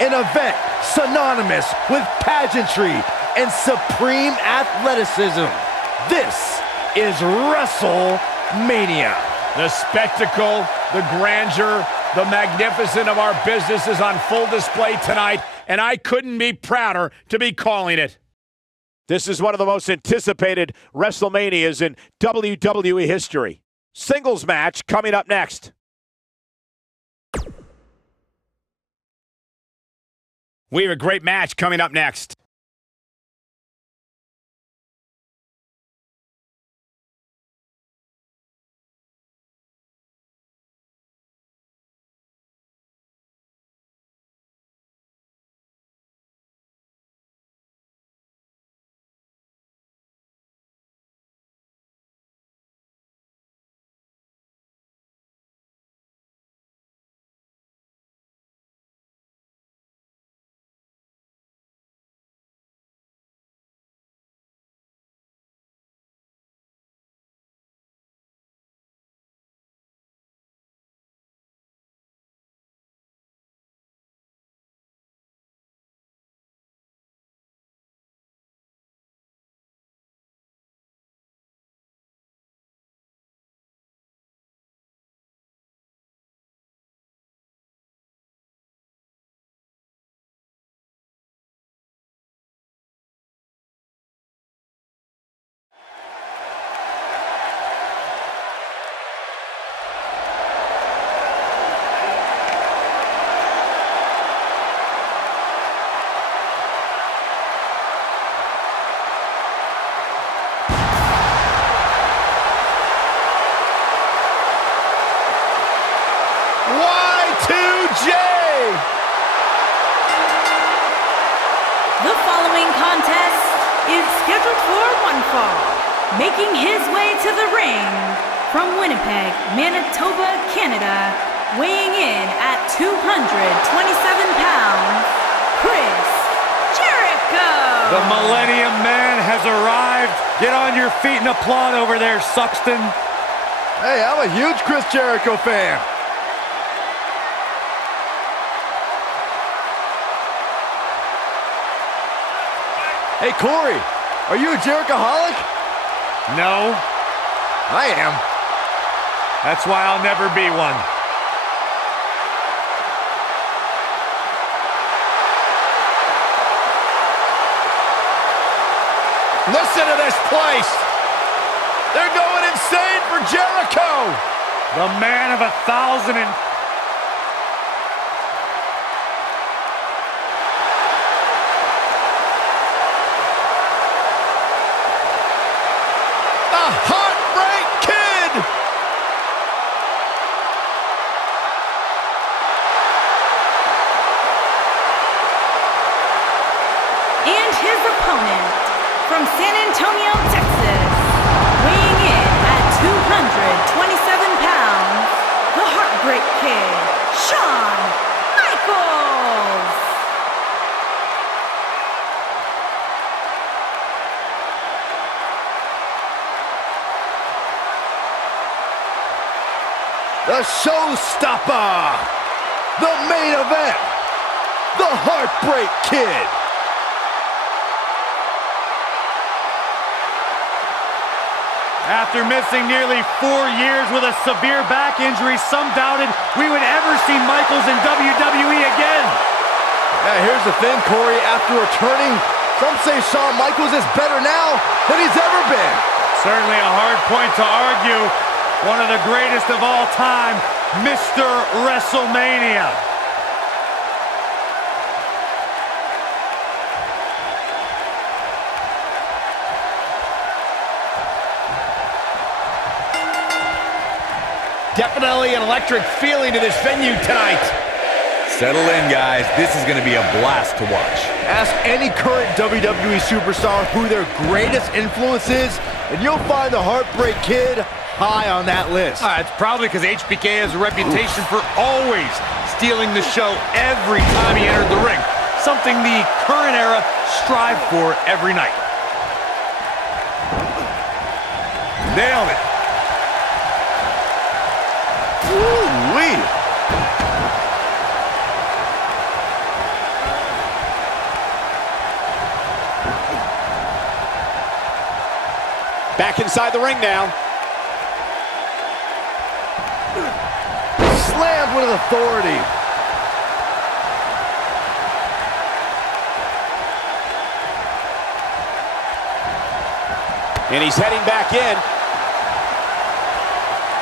an event synonymous with pageantry and supreme athleticism. This is Wrestlemania. The spectacle, the grandeur, the magnificence of our business is on full display tonight, and I couldn't be prouder to be calling it. This is one of the most anticipated WrestleManias in WWE history. Singles match coming up next. We have a great match coming up next. The following contest is scheduled for one fall. Making his way to the ring from Winnipeg, Manitoba, Canada, weighing in at 227 pounds, Chris Jericho. The Millennium Man has arrived. Get on your feet and applaud over there, Suxton. Hey, I'm a huge Chris Jericho fan. Hey, Corey, are you a Jerichoholic? No. I am. That's why I'll never be one. Listen to this place. They're going insane for Jericho. The man of 1,000 and... Opponent from San Antonio, Texas, weighing in at 227 pounds, the Heartbreak Kid, Shawn Michaels. The showstopper, the main event, the Heartbreak Kid. After missing nearly 4 years with a severe back injury, some doubted we would ever see Michaels in WWE again. Yeah, here's the thing, Corey. After returning, some say Shawn Michaels is better now than he's ever been. Certainly a hard point to argue. One of the greatest of all time, Mr. WrestleMania. Definitely an electric feeling to this venue tonight. Settle in, guys. This is going to be a blast to watch. Ask any current WWE superstar who their greatest influence is, and you'll find the Heartbreak Kid high on that list. It's probably because HBK has a reputation for always stealing the show every time he entered the ring. Something the current era strive for every night. Nailed it. Woo-wee. back inside the ring now. Slammed with authority. And he's heading back in.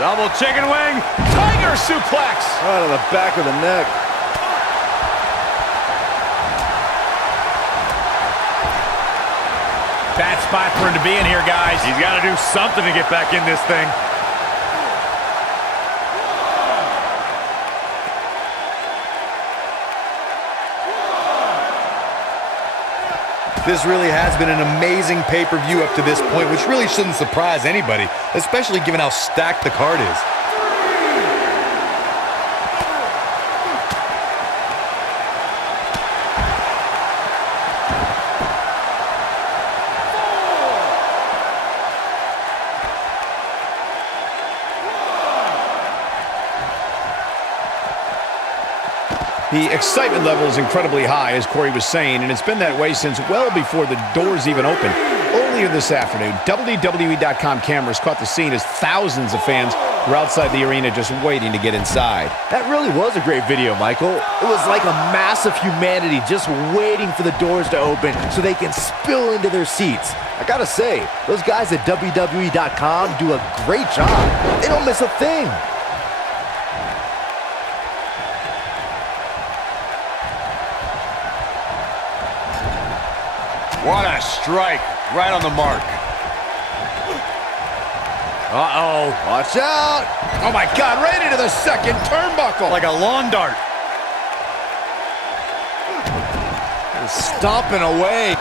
Double chicken wing. Tiger suplex. Out of the back of the neck. Bad spot for him to be in here, guys. He's got to do something to get back in this thing. This really has been an amazing pay-per-view up to this point, which really shouldn't surprise anybody, especially given how stacked the card is. The excitement level is incredibly high, as Corey was saying, and it's been that way since well before the doors even opened. Earlier this afternoon, WWE.com cameras caught the scene as thousands of fans were outside the arena just waiting to get inside. That really was a great video, Michael. It was like a mass of humanity just waiting for the doors to open so they can spill into their seats. I gotta say, those guys at WWE.com do a great job. They don't miss a thing. What a strike. Right on the mark. Uh-oh. Watch out. Oh my God, right into the second turnbuckle. Like a lawn dart. Stomping away.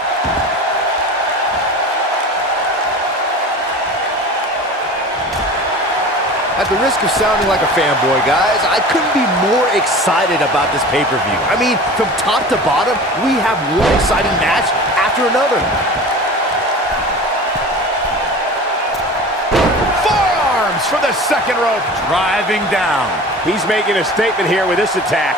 At the risk of sounding like a fanboy, guys, I couldn't be more excited about this pay-per-view. I mean, from top to bottom, we have one exciting match after another. Forearms for the second rope. Driving down. He's making a statement here with this attack.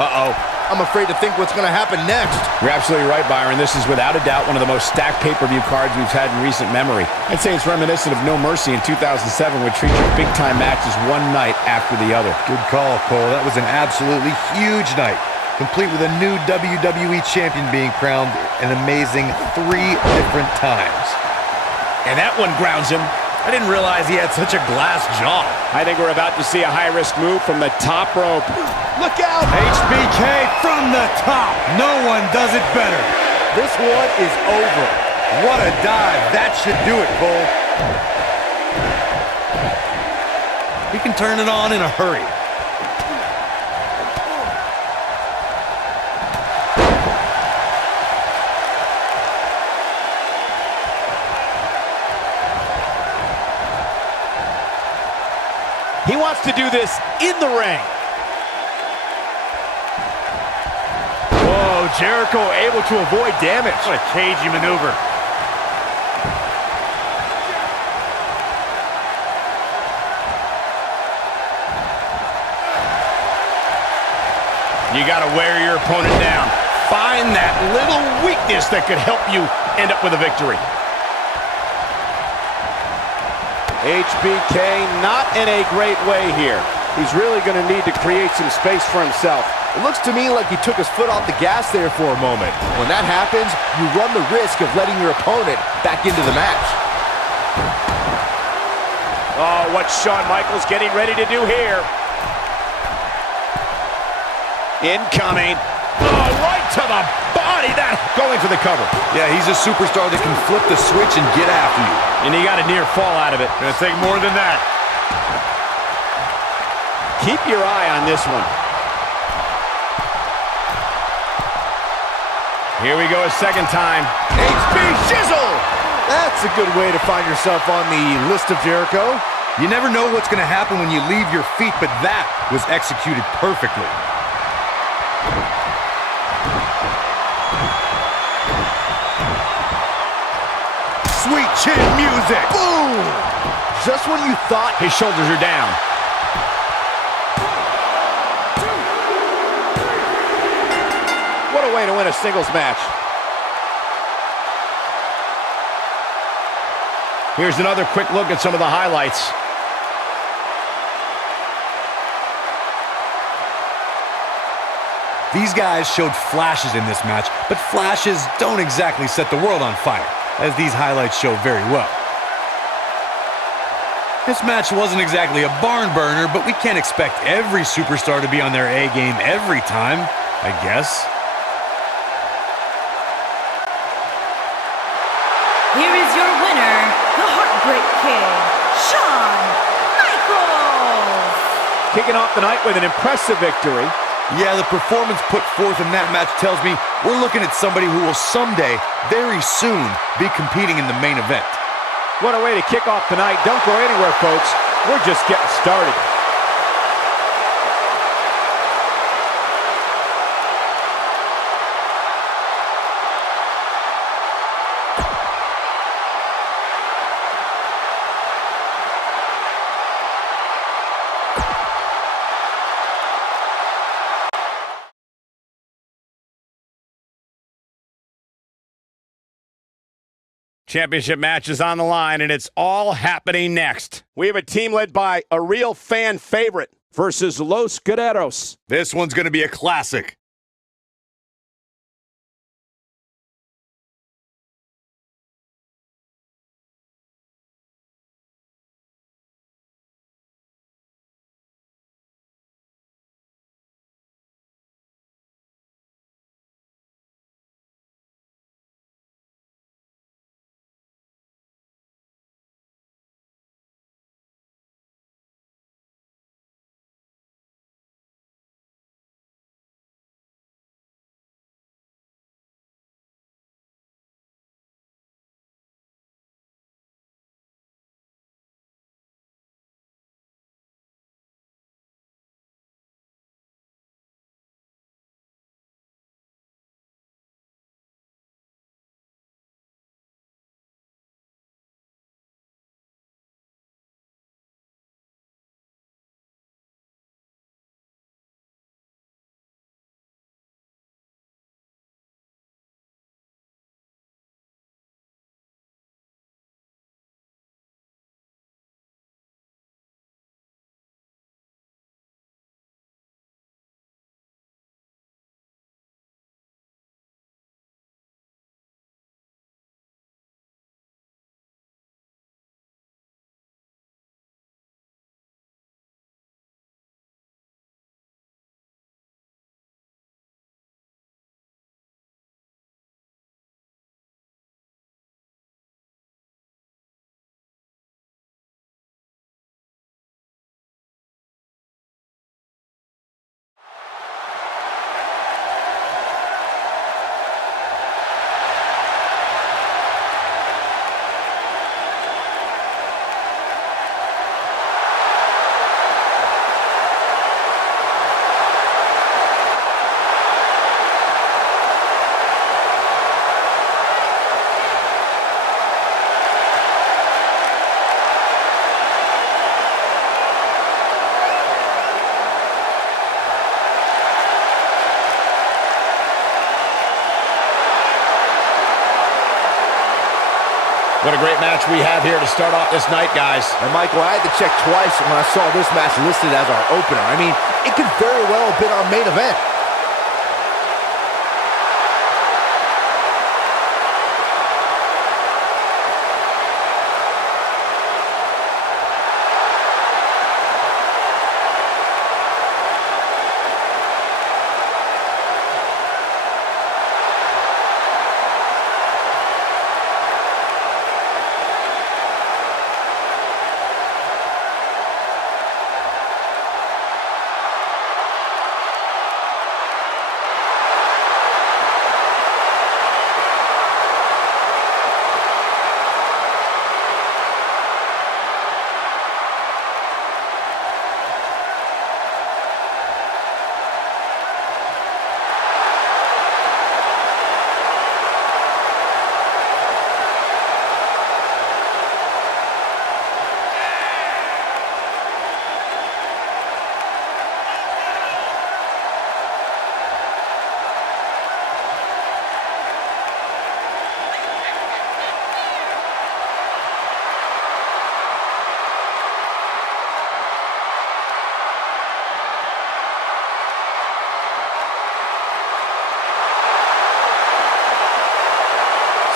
Uh-oh. I'm afraid to think what's going to happen next. You're absolutely right, Byron. This is without a doubt one of the most stacked pay-per-view cards we've had in recent memory. I'd say it's reminiscent of No Mercy in 2007, which featured big-time matches one night after the other. Good call, Cole. That was an absolutely huge night, complete with a new WWE champion being crowned an amazing 3 different times. And that one grounds him. I didn't realize he had such a glass jaw. I think we're about to see a high-risk move from the top rope. Look out! HBK from the top. No one does it better. This one is over. What a dive. That should do it, Cole. He can turn it on in a hurry. He wants to do this in the ring. Whoa, Jericho able to avoid damage. What a cagey maneuver. You got to wear your opponent down. Find that little weakness that could help you end up with a victory. HBK not in a great way here. He's really going to need to create some space for himself. It looks to me like he took his foot off the gas there for a moment. When that happens, you run the risk of letting your opponent back into the match. Oh, what's Shawn Michaels getting ready to do here? Incoming. Oh, right to the body. That going for the cover. Yeah, he's a superstar that can flip the switch and get after you. And he got a near fall out of it. Gonna take more than that. Keep your eye on this one. Here we go a second time. HB Shizzle! That's a good way to find yourself on the list of Jericho. You never know what's going to happen when you leave your feet, but that was executed perfectly. Sweet chin music. Boom! Just when you thought His shoulders are down. What a What a way to win a singles match. Here's another quick look at some of the highlights. These guys showed flashes in this match, but flashes don't exactly set the world on fire, as these highlights show very well. This match wasn't exactly a barn burner, but we can't expect every superstar to be on their A game every time, I guess. Here is your winner, the Heartbreak Kid, Shawn Michaels. Kicking off the night with an impressive victory. Yeah, the performance put forth in that match tells me we're looking at somebody who will someday, very soon, be competing in the main event. What a way to kick off the night. Don't go anywhere, folks. We're just getting started. Championship match is on the line, and it's all happening next. We have a team led by a real fan favorite versus Los Guerreros. This one's going to be a classic. What a great match we have here to start off this night, guys. And Michael, I had to check twice when I saw this match listed as our opener. I mean, it could very well have been our main event.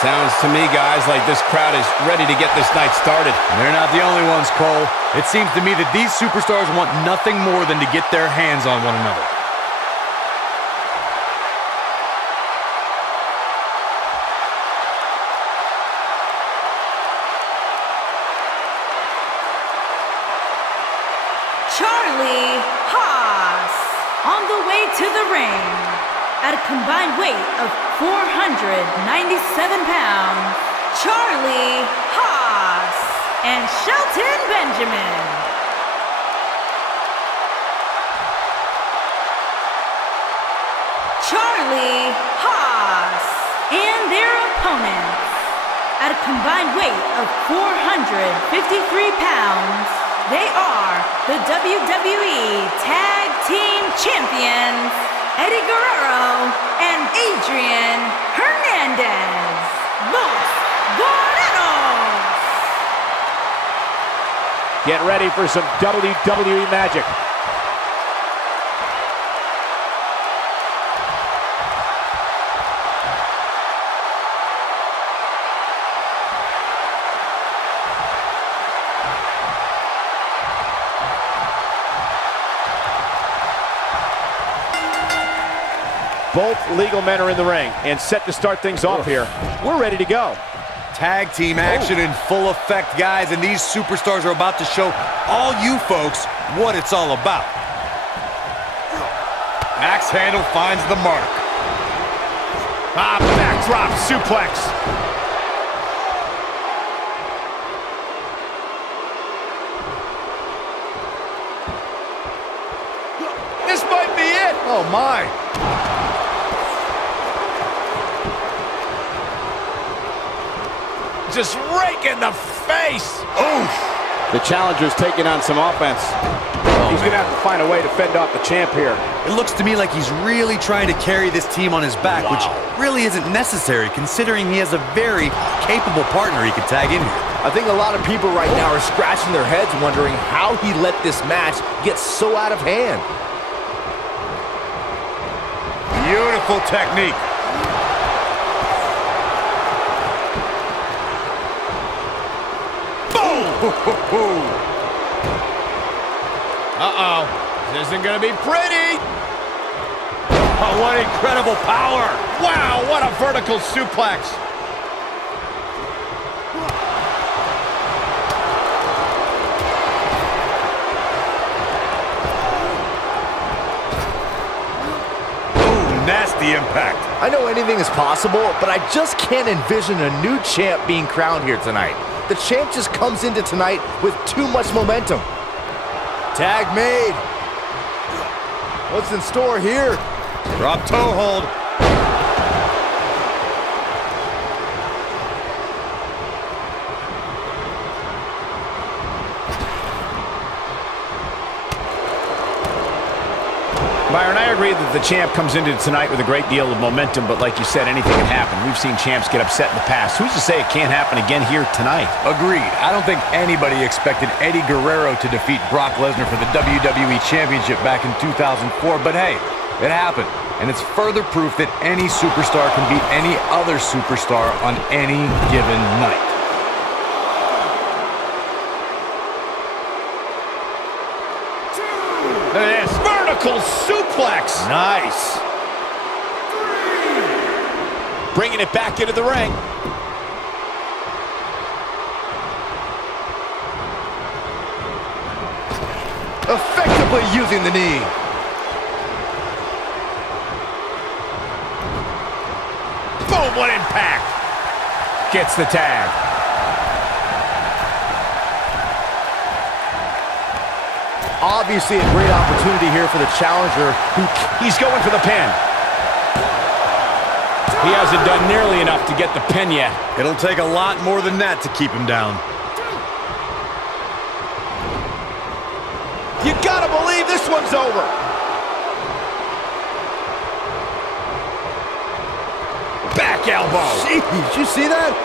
Sounds to me, guys, like this crowd is ready to get this night started. They're not the only ones, Cole. It seems to me that these superstars want nothing more than to get their hands on one another. Charlie Haas on the way to the ring at a combined weight of 497 pounds. Charlie Haas and Shelton Benjamin. Charlie Haas and their opponents at a combined weight of 453 pounds. They are the WWE Tag Team Champions, Eddie Guerrero and Adrian Hernandez. Los Guerreros. Get ready for some WWE magic. Both legal men are in the ring and set to start things off here. We're ready to go. Tag team action in full effect, guys, and these superstars are about to show all you folks what it's all about. Axe handle finds the mark. Backdrop suplex. This might be it. Oh, my. Just rake in the face. Oof. The challenger's taking on some offense. He's going to have to find a way to fend off the champ here. It looks to me like he's really trying to carry this team on his back, which really isn't necessary considering he has a very capable partner he could tag in here. I think a lot of people right now are scratching their heads wondering how he let this match get so out of hand. Beautiful technique. Uh-oh. This isn't going to be pretty. Oh, what incredible power. Wow, what a vertical suplex. Ooh, nasty impact. I know anything is possible, but I just can't envision a new champ being crowned here tonight. The champ just comes into tonight with too much momentum. Tag made. What's in store here? Drop toe hold. Byron, I agree that the champ comes into tonight with a great deal of momentum, but like you said, anything can happen. We've seen champs get upset in the past. Who's to say it can't happen again here tonight? Agreed. I don't think anybody expected Eddie Guerrero to defeat Brock Lesnar for the WWE Championship back in 2004, but hey, it happened. And it's further proof that any superstar can beat any other superstar on any given night. This vertical suplex. Nice. Bringing it back into the ring. Effectively using the knee. Boom, what impact. Gets the tag. Obviously a great opportunity here for the challenger. He's going for the pin. He hasn't done nearly enough to get the pin yet. It'll take a lot more than that to keep him down. You gotta believe this one's over. Back elbow. Jeez, did you see that?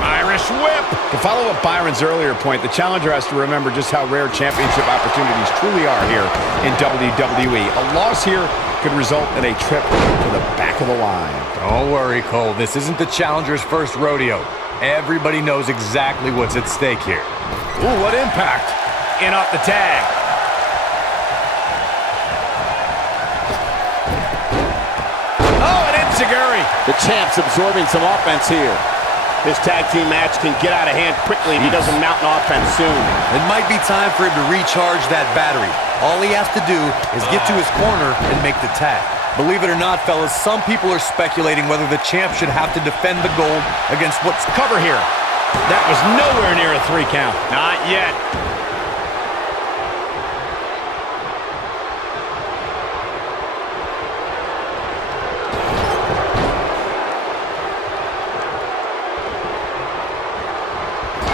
Irish Irish whip. To follow up Byron's earlier point, the challenger has to remember just how rare championship opportunities truly are here in WWE. A loss here could result in a trip to the back of the line. Don't worry, Cole. This isn't the challenger's first rodeo. Everybody knows exactly what's at stake here. Ooh, what impact. In off the tag. Oh, an enziguri. The champ's absorbing some offense here. This tag team match can get out of hand quickly if he doesn't mount an offense soon. It might be time for him to recharge that battery. All he has to do is get to his corner and make the tag. Believe it or not, fellas, some people are speculating whether the champ should have to defend the gold against what's Cover here. That was nowhere near a 3 count. Not yet.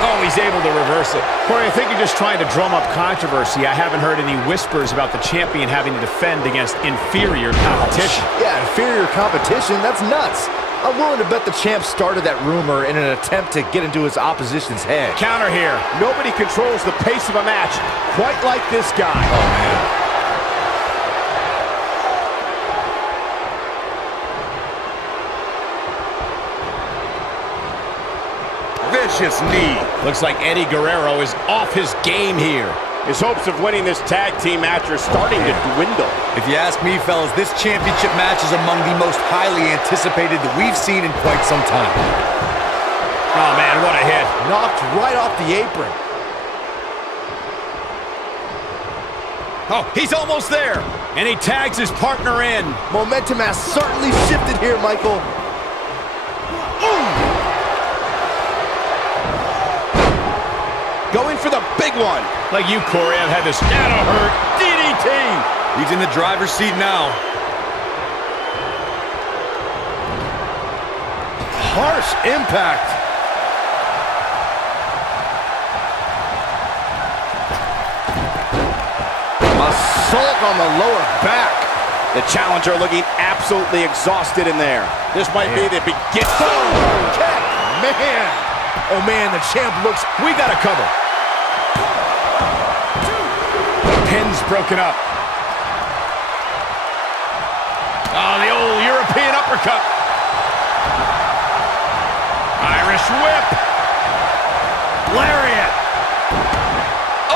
Oh, he's able to reverse it. Corey, I think you're just trying to drum up controversy. I haven't heard any whispers about the champion having to defend against inferior competition. Yeah, inferior competition? That's nuts. I'm willing to bet the champ started that rumor in an attempt to get into his opposition's head. Counter here. Nobody controls the pace of a match quite like this guy. Oh, man. Vicious knee. Looks like Eddie Guerrero is off his game here. His hopes of winning this tag team match are starting to dwindle. If you ask me, fellas, this championship match is among the most highly anticipated that we've seen in quite some time. Oh, man, what a hit. Knocked right off the apron. Oh, he's almost there. And he tags his partner in. Momentum has certainly shifted here, Michael. Going for the big one. Like you, Corey, I've had this that'll hurt. DDT. He's in the driver's seat now. Harsh impact. Assault on the lower back. The challenger looking absolutely exhausted in there. This might be the beginning. Man. Oh, man, the champ looks... We got a cover. The pin's broken up. Oh, the old European uppercut. Irish whip. Lariat.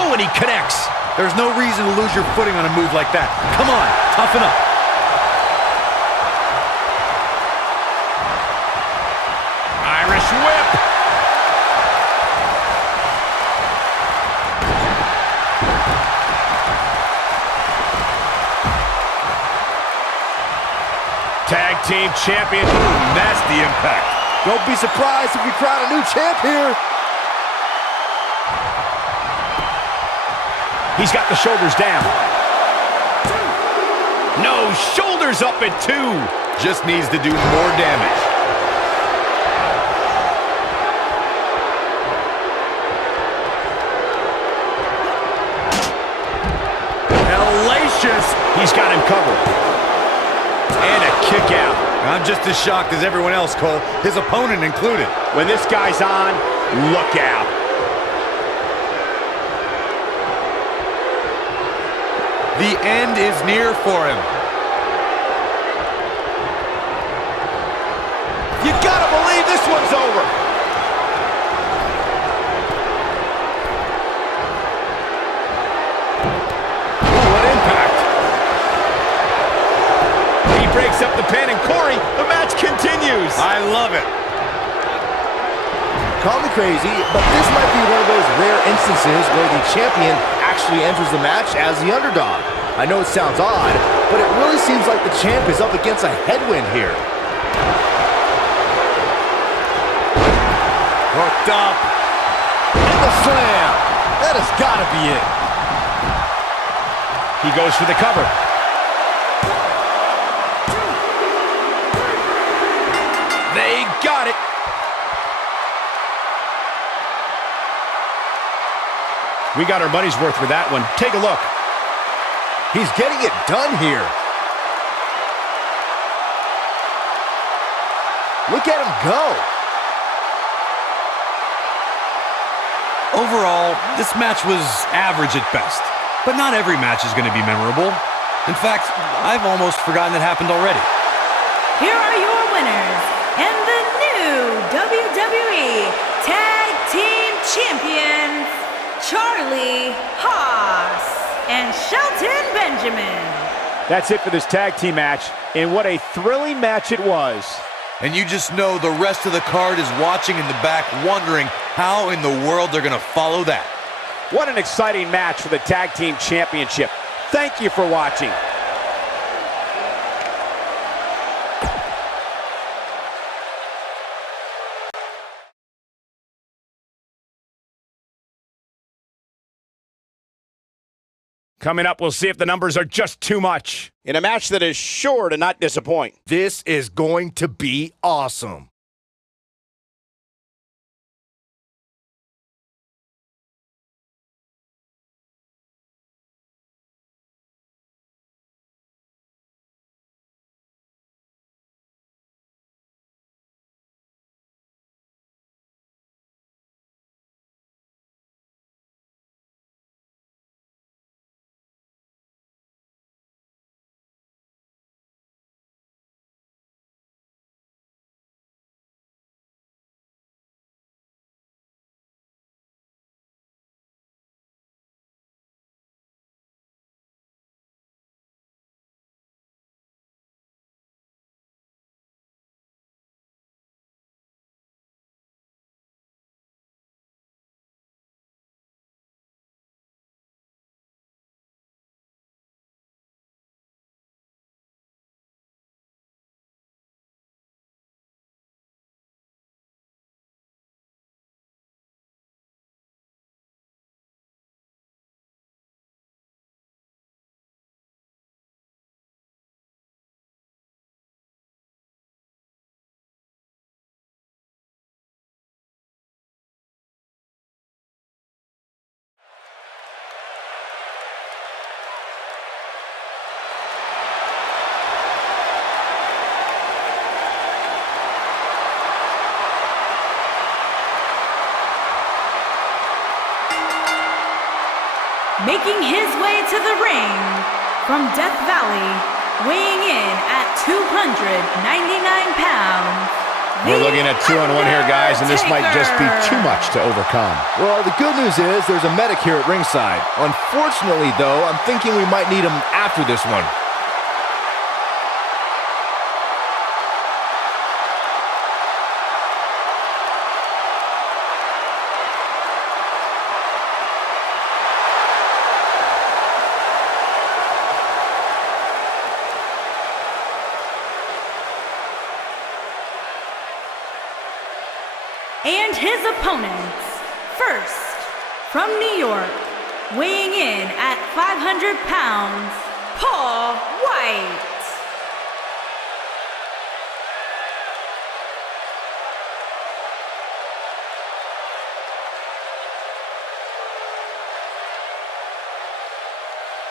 Oh, and he connects. There's no reason to lose your footing on a move like that. Come on, toughen up. Irish whip. Tag team champion. Ooh, nasty impact. Don't be surprised if we crown a new champ here. He's got the shoulders down. No, shoulders up at 2. Just needs to do more damage. Hellacious. He's got him covered. And a kick out. I'm just as shocked as everyone else, Cole, his opponent included. When this guy's on, look out. The end is near for him. You gotta believe this one's over. Ooh, what impact. He breaks up the pin, and Corey, the match continues. I love it. Call me crazy, but this might be one of those rare instances where the champion actually enters the match as the underdog. I know it sounds odd, but it really seems like the champ is up against a headwind here. Hooked up. And the slam. That has got to be it. He goes for the cover. They got it. We got our money's worth with that one. Take a look. He's getting it done here. Look at him go. Overall, this match was average at best, but not every match is going to be memorable. In fact, I've almost forgotten it happened already. Here are your winners and the new WWE Tag Team Champions, Charlie Haas and Shelton Benjamin. That's it for this tag team match, and what a thrilling match it was. And you just know the rest of the card is watching in the back, wondering how in the world they're going to follow that. What an exciting match for the Tag Team Championship. Thank you for watching. Coming up, we'll see if the numbers are just too much in a match that is sure to not disappoint. This is going to be awesome. Making his way to the ring from Death Valley, weighing in at 299 pounds. We're looking at 2-on-1 here, guys, and this might just be too much to overcome. Well, the good news is there's a medic here at ringside. Unfortunately, though, I'm thinking we might need him after this one. And his opponents, first, from New York, weighing in at 500 pounds, Paul White.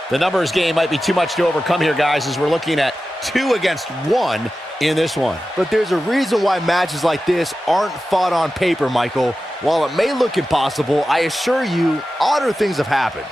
The numbers game might be too much to overcome here, guys, as we're looking at 2 against 1 in this one. But there's a reason why matches like this aren't fought on paper, Michael. While it may look impossible, I assure you, odder things have happened.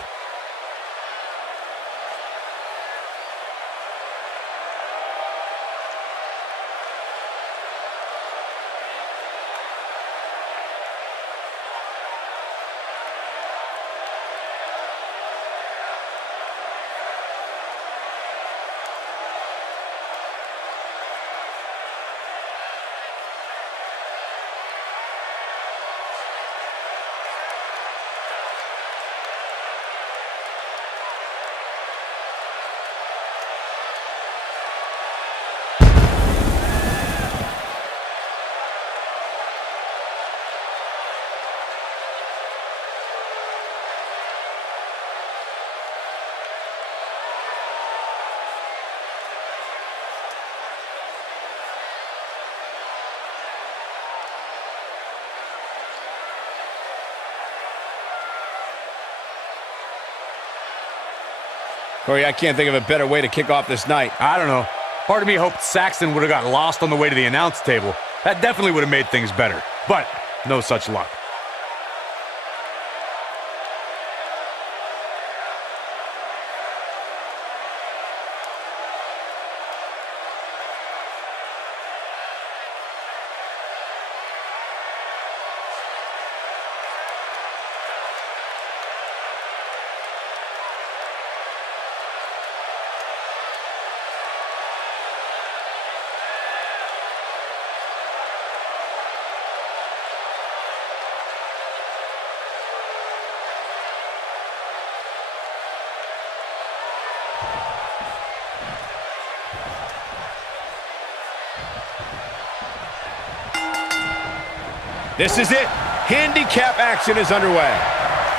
Corey, I can't think of a better way to kick off this night. I don't know. Part of me hoped Saxton would have got lost on the way to the announce table. That definitely would have made things better. But no such luck. This is it. Handicap action is underway.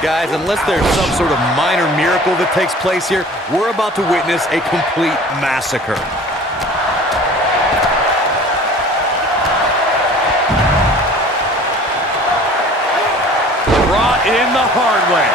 Guys, unless there's some sort of minor miracle that takes place here, we're about to witness a complete massacre. Brought in the hard way.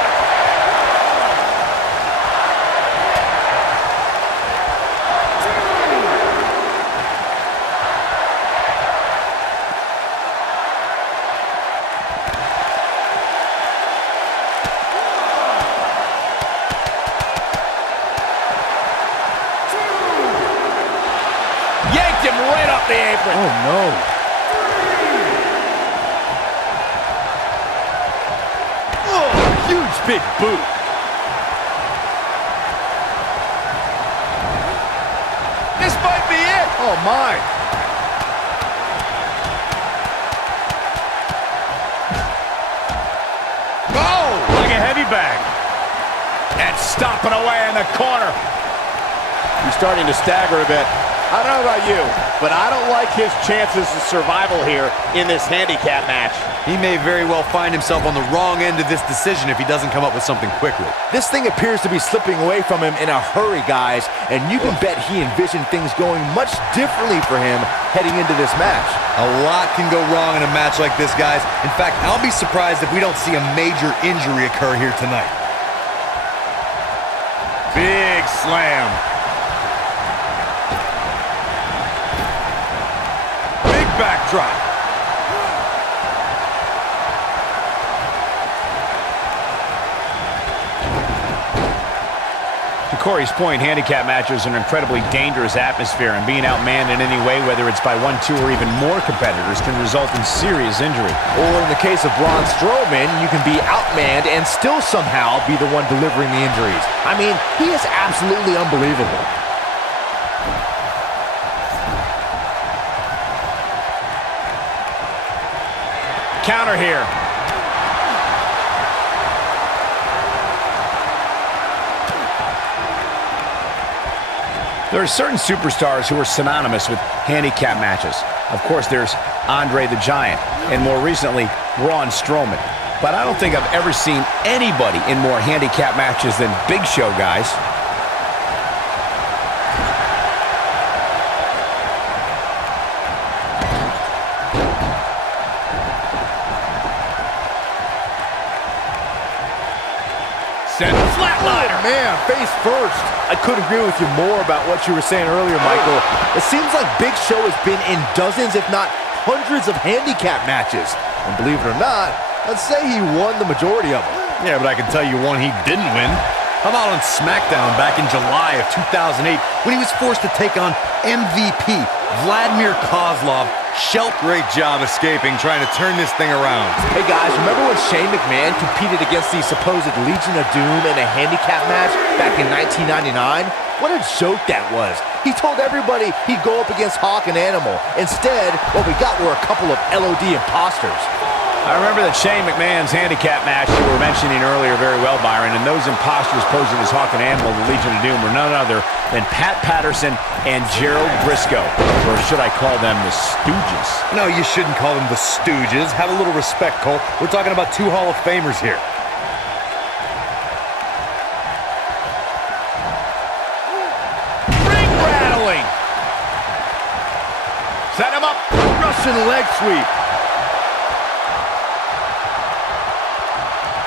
Yanked him right off the apron. Oh, no. Oh, huge big boot. This might be it. Oh, my. Oh, like a heavy bag. And stomping away in the corner. He's starting to stagger a bit. I don't know about you, but I don't like his chances of survival here in this handicap match. He may very well find himself on the wrong end of this decision if he doesn't come up with something quickly. This thing appears to be slipping away from him in a hurry, guys, and you can bet he envisioned things going much differently for him heading into this match. A lot can go wrong in a match like this, guys. In fact, I'll be surprised if we don't see a major injury occur here tonight. Big slam. Big backdrop. To Corey's point, handicap matches are an incredibly dangerous atmosphere, and being outmanned in any way, whether it's by 1, 2, or even more competitors, can result in serious injury. Or in the case of Braun Strowman, you can be outmanned and still somehow be the one delivering the injuries. I mean, he is absolutely unbelievable. Counter here. There are certain superstars who are synonymous with handicap matches. Of course, there's Andre the Giant, and more recently, Braun Strowman. But I don't think I've ever seen anybody in more handicap matches than Big Show, guys. Send flatliner. Man, face first. I couldn't agree with you more about what you were saying earlier, Michael. It seems like Big Show has been in dozens, if not hundreds of handicap matches. And believe it or not, I'd say he won the majority of them. Yeah, but I can tell you one he didn't win. How about on SmackDown back in July of 2008 when he was forced to take on MVP Vladimir Kozlov? Shelt, great job escaping, trying to turn this thing around. Hey guys, remember when Shane McMahon competed against the supposed Legion of Doom in a handicap match back in 1999? What a joke that was. He told everybody he'd go up against Hawk and Animal. Instead, what we got were a couple of LOD imposters. I remember that Shane McMahon's handicap match you were mentioning earlier very well, Byron, and those imposters posing as Hawk and Animal, the Legion of Doom, were none other than Pat Patterson and Gerald Briscoe, or should I call them the Stooges? No, you shouldn't call them the Stooges. Have a little respect, Cole. We're talking about two Hall of Famers here. Ring rattling. Set him up. Russian leg sweep.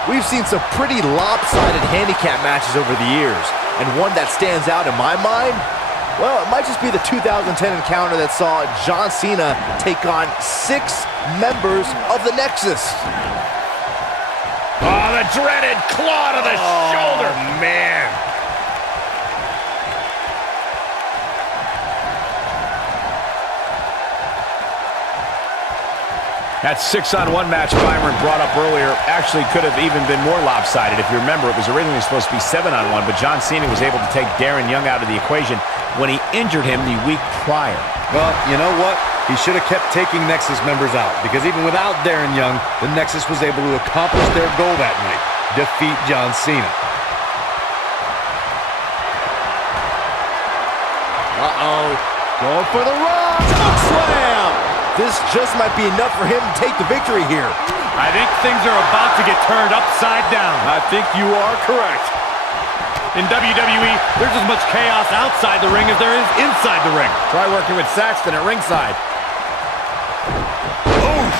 We've seen some pretty lopsided handicap matches over the years, and one that stands out in my mind, well, it might just be the 2010 encounter that saw John Cena take on 6 members of the Nexus. Oh, the dreaded claw to the shoulder. Man. That 6-on-1 match Byron brought up earlier actually could have even been more lopsided. If you remember, it was originally supposed to be 7-on-1, but John Cena was able to take Darren Young out of the equation when he injured him the week prior. Well, you know what? He should have kept taking Nexus members out, because even without Darren Young, the Nexus was able to accomplish their goal that night, defeat John Cena. Uh-oh. Going for the run. Slam. This just might be enough for him to take the victory here. I think things are about to get turned upside down. I think you are correct. In WWE, there's as much chaos outside the ring as there is inside the ring. Try working with Saxton at ringside. Oof!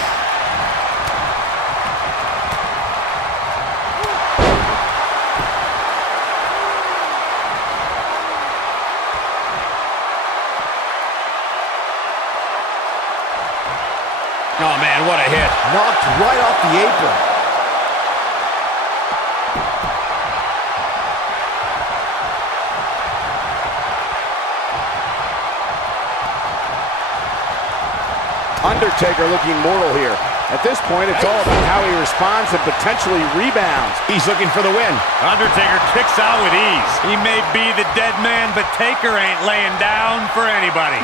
Oh, man, what a hit. Knocked right off the apron. Undertaker looking mortal here. At this point, it's all about how he responds and potentially rebounds. He's looking for the win. Undertaker kicks out with ease. He may be the dead man, but Taker ain't laying down for anybody.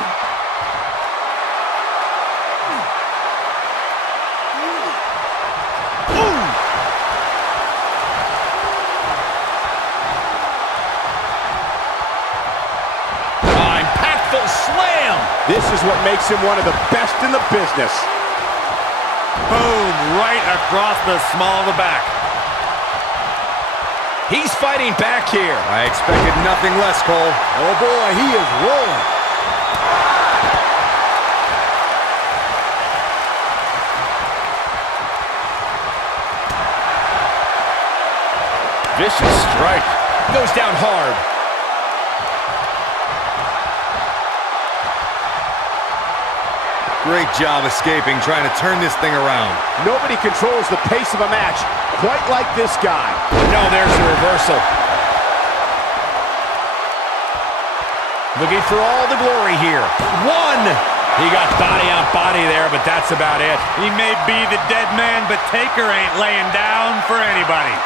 Slam! This is what makes him one of the best in the business. Boom, right across the small of the back. He's fighting back here. I expected nothing less, Cole. Oh boy, he is rolling. Vicious strike. Goes down hard. Great job escaping, trying to turn this thing around. Nobody controls the pace of a match quite like this guy. No, there's the reversal. Looking for all the glory here. One! He got body on body there, but that's about it. He may be the dead man, but Taker ain't laying down for anybody.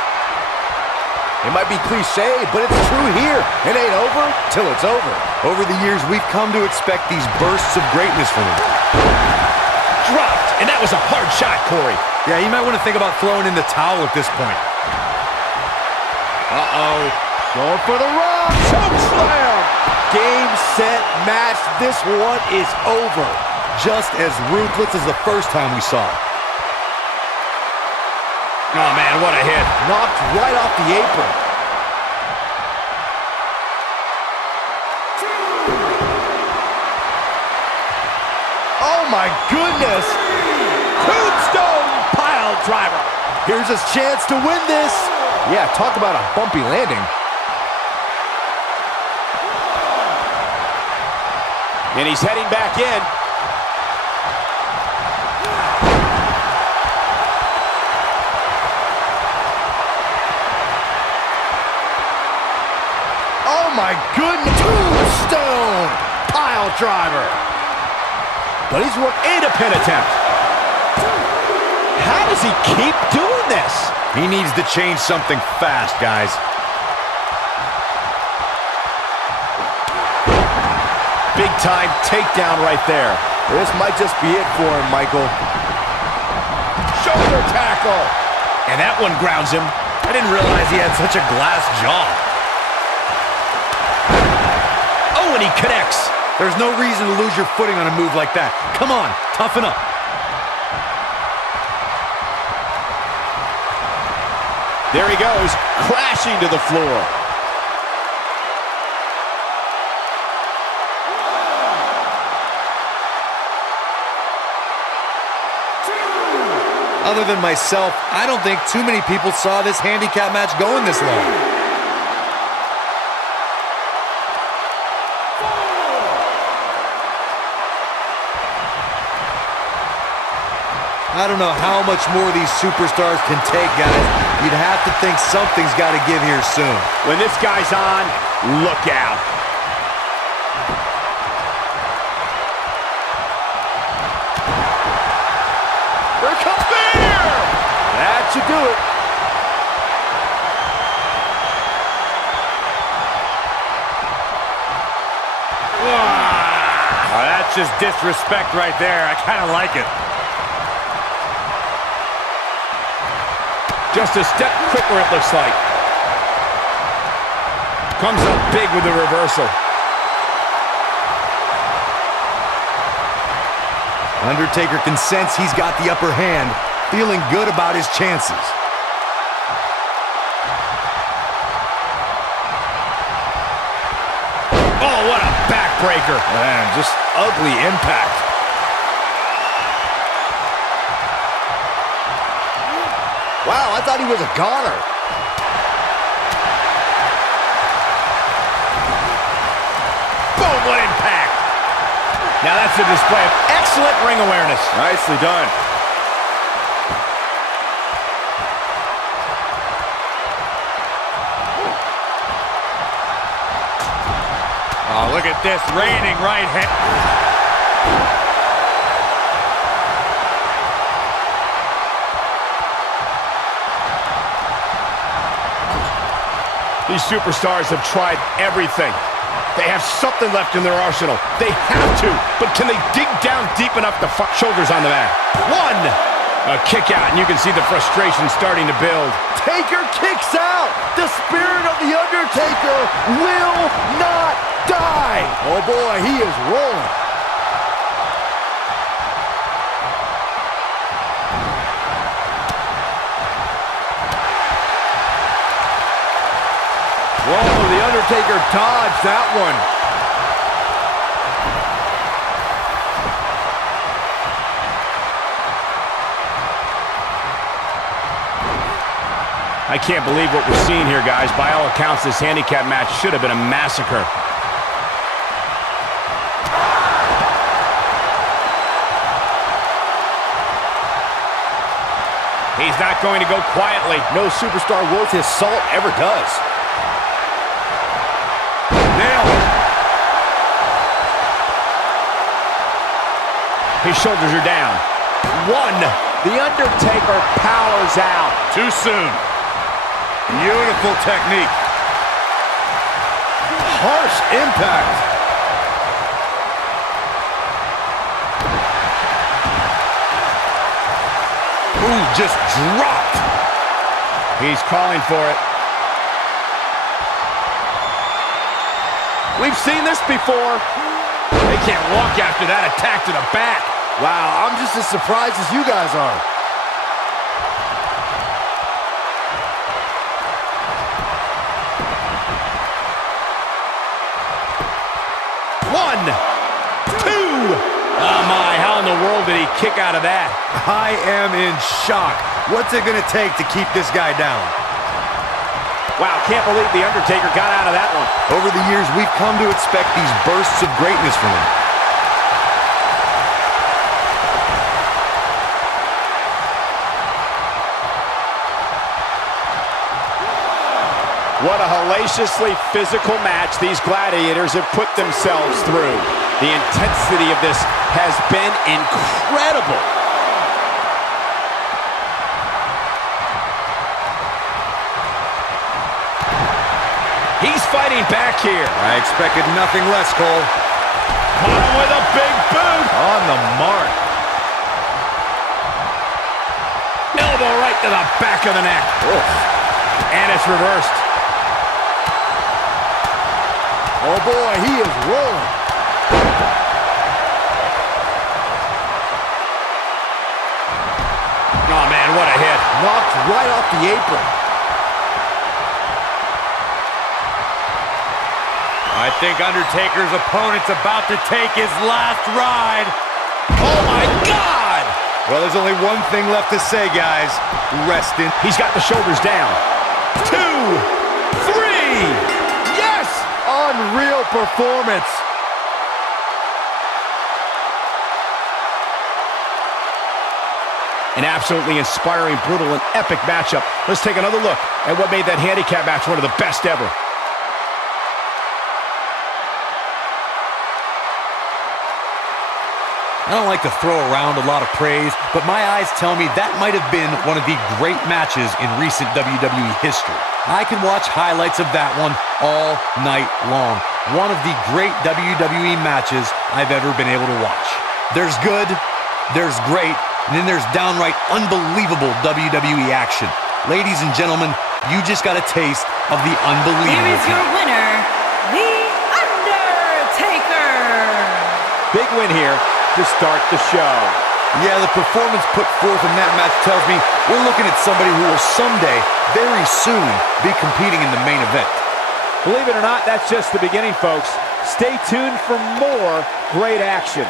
It might be cliche, but it's true here. It ain't over till it's over. Over the years, we've come to expect these bursts of greatness from him. Dropped, and that was a hard shot, Corey. Yeah, you might want to think about throwing in the towel at this point. Uh-oh. Going for the run. Choke slam. Game, set, match. This one is over. Just as ruthless as the first time we saw it. Oh, man, what a hit. Knocked right off the apron. Oh, my goodness. Tombstone pile driver. Here's his chance to win this. Yeah, talk about a bumpy landing. And he's heading back in. Oh my goodness! Tombstone pile driver. But he's worked a pin attempt. How does he keep doing this? He needs to change something fast, guys. Big time takedown right there. This might just be it for him, Michael. Shoulder tackle. And that one grounds him. I didn't realize he had such a glass jaw. Oh, and he connects. There's no reason to lose your footing on a move like that. Come on, toughen up. There he goes, crashing to the floor. Other than myself, I don't think too many people saw this handicap match going this long. I don't know how much more these superstars can take, guys. You'd have to think something's got to give here soon. When this guy's on, look out. Here comes Bear! That should do it. Oh, that's just disrespect right there. I kind of like it. Just a step quicker, it looks like. Comes up big with the reversal. Undertaker can sense he's got the upper hand, feeling good about his chances. Oh, what a backbreaker. Man, just ugly impact. Wow, I thought he was a goner. Boom, what impact. Now that's a display of excellent ring awareness. Nicely done. Oh, look at this, reigning right hand. These superstars have tried everything. They have something left in their arsenal. They have to, but can they dig down deep enough to shoulders on the mat? One! A kick out, and you can see the frustration starting to build. Taker kicks out. The spirit of The Undertaker will not die. Oh boy, he is rolling. Whoa, The Undertaker dodged that one. I can't believe what we're seeing here, guys. By all accounts, this handicap match should have been a massacre. He's not going to go quietly. No superstar worth his salt ever does. Nailed it. His shoulders are down. One. The Undertaker powers out. Too soon. Beautiful technique. Harsh impact. Ooh, just dropped. He's calling for it. We've seen this before. They can't walk after that attack to the back. Wow, I'm just as surprised as you guys are. One, two. Oh my, how in the world did he kick out of that? I am in shock. What's it gonna take to keep this guy down? Wow, can't believe The Undertaker got out of that one. Over the years, we've come to expect these bursts of greatness from him. What a hellaciously physical match these gladiators have put themselves through. The intensity of this has been incredible. He's fighting back here. I expected nothing less, Cole. Caught him with a big boot. On the mark. Elbow right to the back of the neck. Oof. And it's reversed. Oh boy, he is rolling. Oh man, what a hit. Knocked right off the apron. I think Undertaker's opponent's about to take his last ride. Oh my God! Well, there's only one thing left to say, guys. Rest in. He's got the shoulders down. 2, 3. Yes! Unreal performance. An absolutely inspiring, brutal, and epic matchup. Let's take another look at what made that handicap match one of the best ever. I don't like to throw around a lot of praise, but my eyes tell me that might have been one of the great matches in recent WWE history. I can watch highlights of that one all night long. One of the great WWE matches I've ever been able to watch. There's good, there's great, and then there's downright unbelievable WWE action. Ladies and gentlemen, you just got a taste of the unbelievable. Here is your winner, The Undertaker. Big win here. to start the show. Yeah, the performance put forth in that match tells me we're looking at somebody who will someday, very soon, be competing in the main event. Believe it or not, that's just the beginning, folks. Stay tuned for more great action.